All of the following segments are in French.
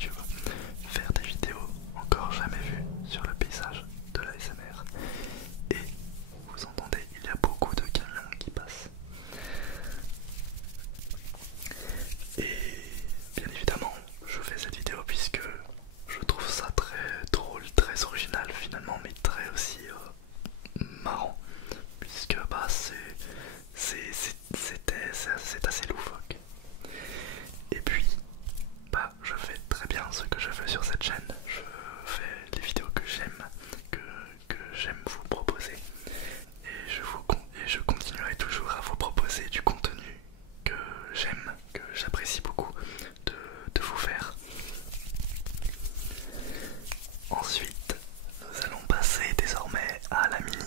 YouTube, faire des vidéos encore jamais vues sur le paysage de la l'ASMR. Et vous entendez, il y a beaucoup de camions qui passent. Et bien évidemment, je fais cette vidéo puisque je trouve ça très drôle, très original finalement, mais très aussi marrant, puisque bah c'est assez loufoque. Et puis bah je fais très bien ce que je fais sur cette chaîne. Je fais les vidéos que j'aime, que j'aime vous proposer, et je continuerai toujours à vous proposer du contenu que j'aime, que j'apprécie beaucoup de vous faire. Ensuite, nous allons passer désormais à la mini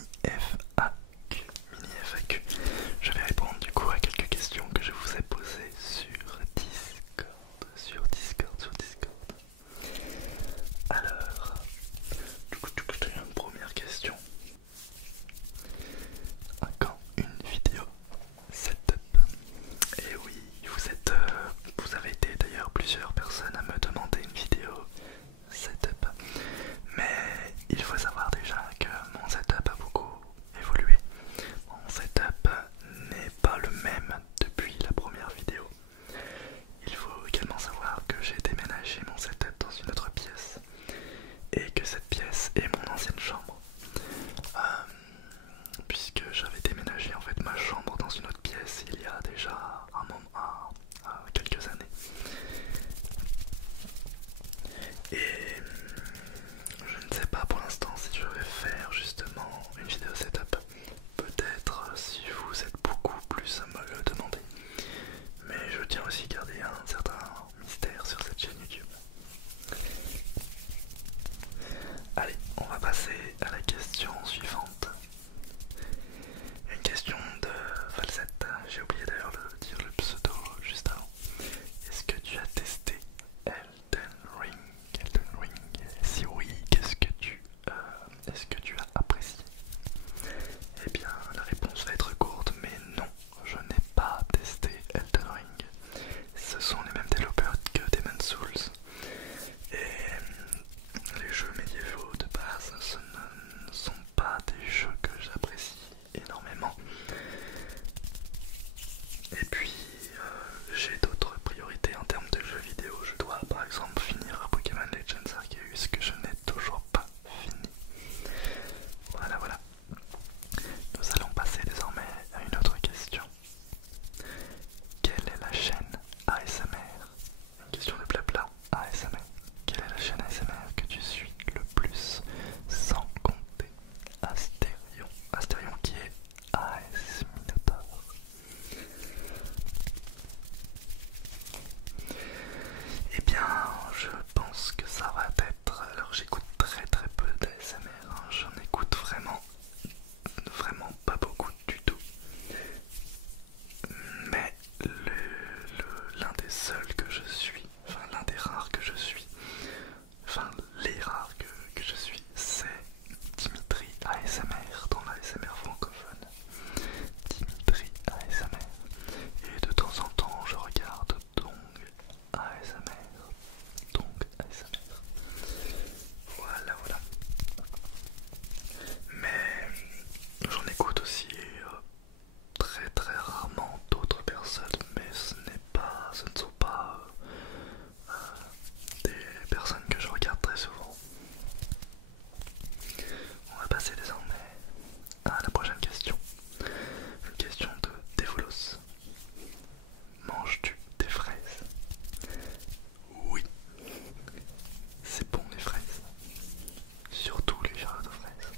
FAQ. Je vais répondre du coup à quelques questions que je vous ai posées sur Discord. Alors, première question. Quand une vidéo setup? Et oui, vous avez été d'ailleurs plusieurs personnes à me demander une vidéo setup. Mais il faut savoir déjà que mon setup a beaucoup évolué. Mon setup n'est pas le même depuis la première vidéo. Il faut également savoir que j'ai déménagé mon setup dans une autre pièce et que cette pièce est mon ancienne chambre. Puisque j'avais déménagé en fait ma chambre dans une autre pièce il y a déjà quelques années. Et je ne sais pas pour l'instant si je vais faire justement une vidéo setup. Peut-être si vous êtes beaucoup plus à me le demander. Mais je tiens aussi à garder un certain mystère sur cette chaîne YouTube. Allez, on va passer à la question suivante. Une question de Falsette. J'ai oublié d'ailleurs de dire le pseudo juste avant. Est-ce que tu as testé Elden Ring? Si oui, est-ce que tu as apprécié? Eh bien, la réponse va être courte, mais non, je n'ai pas testé Elden Ring. Ce sont les mêmes développeurs que Demon's Souls. Et les jeux médiévaux de base, ce ne sont pas des jeux que j'apprécie énormément. Et puis j'ai d'autres priorités en termes de jeux vidéo. Je dois par exemple finir Pokémon Legends Arceus que je n'ai toujours pas fini. Voilà. Nous allons passer désormais à une autre question. Quelle est la chaîne ASMR? Une question de blabla ASMR. Quelle est la chaîne ASMR que tu suis le plus, sans compter Astérion qui est AS Minotaur? Eh bien, je pense que ça va être... Alors j'écoute très peu d'ASMR, hein. J'en écoute vraiment pas beaucoup du tout. Mais l'un des seuls que je suis, enfin l'un des rares que je suis, enfin les rares que je suis, c'est Dimitri ASMR dans l'ASMR francophone. Dimitri ASMR. Et de temps en temps je regarde Dong ASMR. Voilà. Mais j'en écoute aussi très rarement d'autres personnes, mais ce ne sont pas des personnes que je regarde très souvent. On va passer désormais à la prochaine question. Une question de Devolos. Manges-tu des fraises? Oui, c'est bon les fraises. Surtout les carottes aux fraises.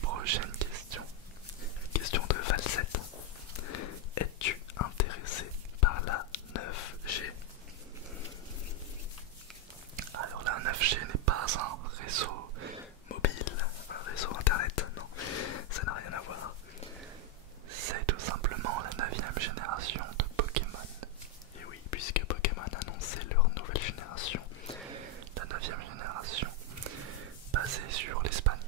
Prochaine question. Question de Falsette. Es-tu intéressé par la 9G? Alors la 9G n'est pas un réseau mobile, un réseau internet, non, ça n'a rien à voir. C'est tout simplement la 9ème génération de Pokémon. Et oui, puisque Pokémon a annoncé leur nouvelle génération, la 9ème génération, basée sur l'Espagne.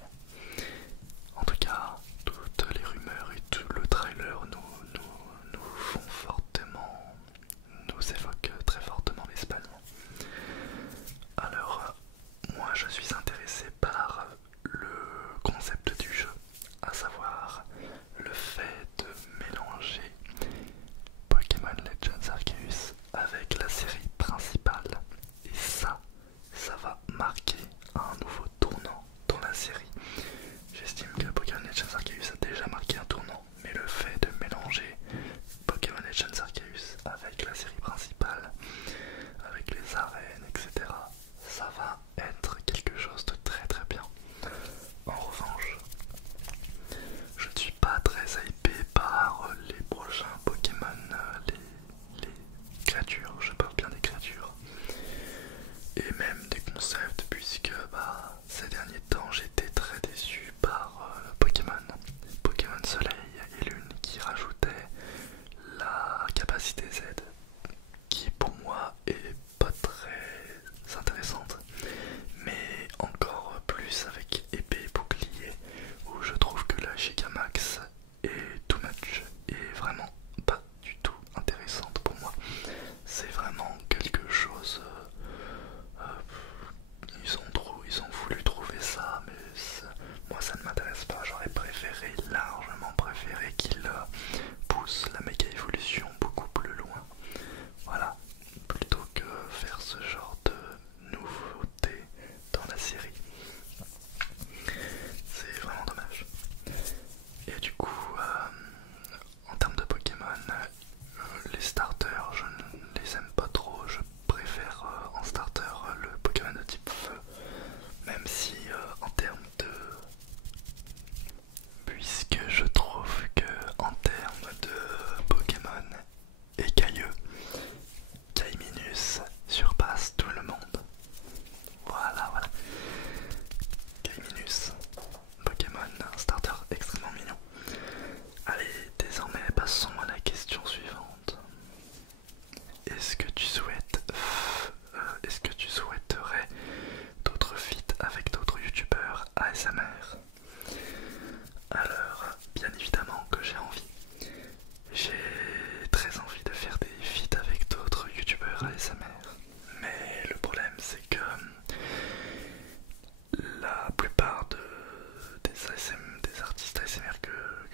En tout cas, toutes les rumeurs et tout le trailer nous font fortement, nous évoquent très fortement l'Espagne. et même des concepts, puisque bah, ces derniers temps j'étais très déçu par Pokémon Soleil et Lune qui rajoutait la capacité Z, qui pour moi est pas très intéressante, mais encore plus avec épée et bouclier, où je trouve que la Gigamax est too much et vraiment pas du tout intéressante pour moi. C'est vraiment quelque chose. Ils ont voulu trouver ça, mais moi ça ne m'intéresse pas. J'aurais préféré, largement préféré qu'ils poussent la méga évolution beaucoup plus loin. Voilà, plutôt que faire ce genre de nouveauté dans la série. C'est vraiment dommage. Et du coup, en termes de Pokémon, les starters, je ne les aime pas trop. Je préfère en starter le Pokémon de type feu, même si en termes de... Puisque je trouve que en termes de Pokémon écailleux, Kaiminus surpasse tout le monde. Voilà, voilà. Kaiminus, Pokémon, un starter extrêmement mignon. Allez, désormais passons à la question suivante. Est-ce que tu souhaiterais d'autres feats avec d'autres youtubeurs ASMR? Alors, bien évidemment que j'ai envie. J'ai très envie de faire des feats avec d'autres youtubeurs ASMR. Mais le problème c'est que la plupart des artistes ASMR que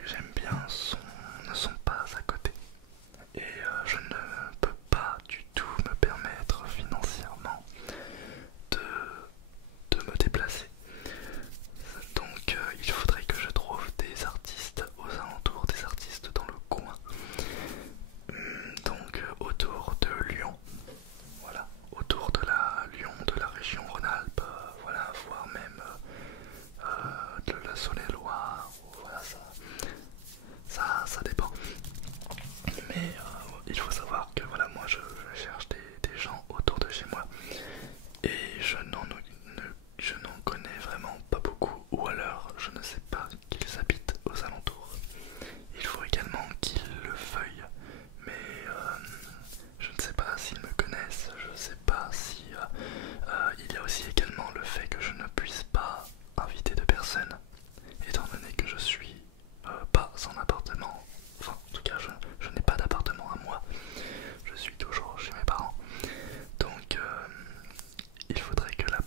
j'aime bien ne sont pas à côté. Et je ne peux pas du tout me permettre financièrement de me déplacer. Donc il faudrait que je trouve des artistes aux alentours, des artistes dans le coin. Donc autour de Lyon, voilà, autour de la région Rhône-Alpes, voilà, voire même de la Saône-et-Loire, voilà, ça dépend. Mais il faut savoir que voilà, moi je cherche des gens autour de chez moi et je n'en connais vraiment pas beaucoup, ou alors je ne sais pas qu'ils habitent aux alentours. Il faut également qu'ils le veuillent, mais je ne sais pas s'ils me connaissent, je ne sais pas si... il y a aussi également le fait que je ne puisse pas inviter de personnes, étant donné que je suis pas en appartement, enfin en tout cas je n'ai pas d'appartement à moi, je suis toujours chez mes parents. Donc il faudrait que la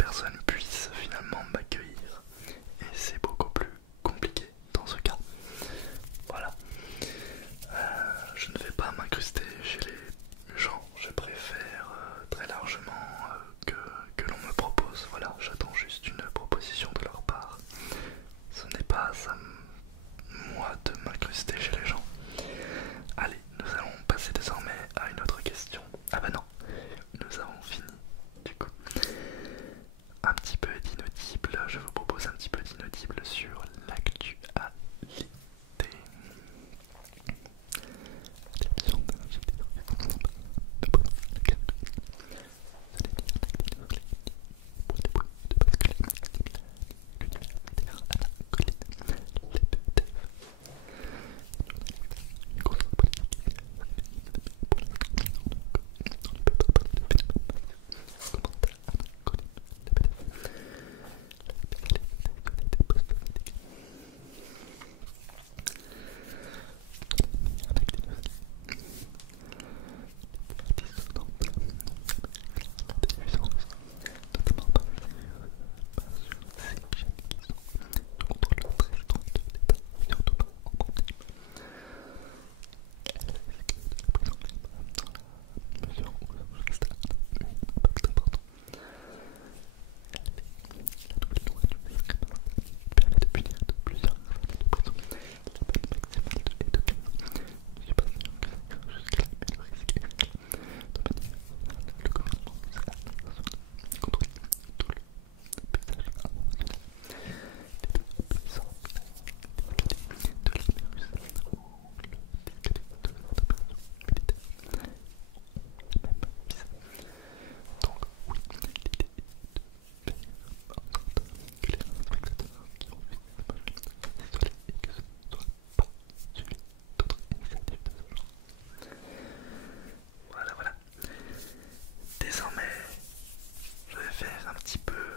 préfère un petit peu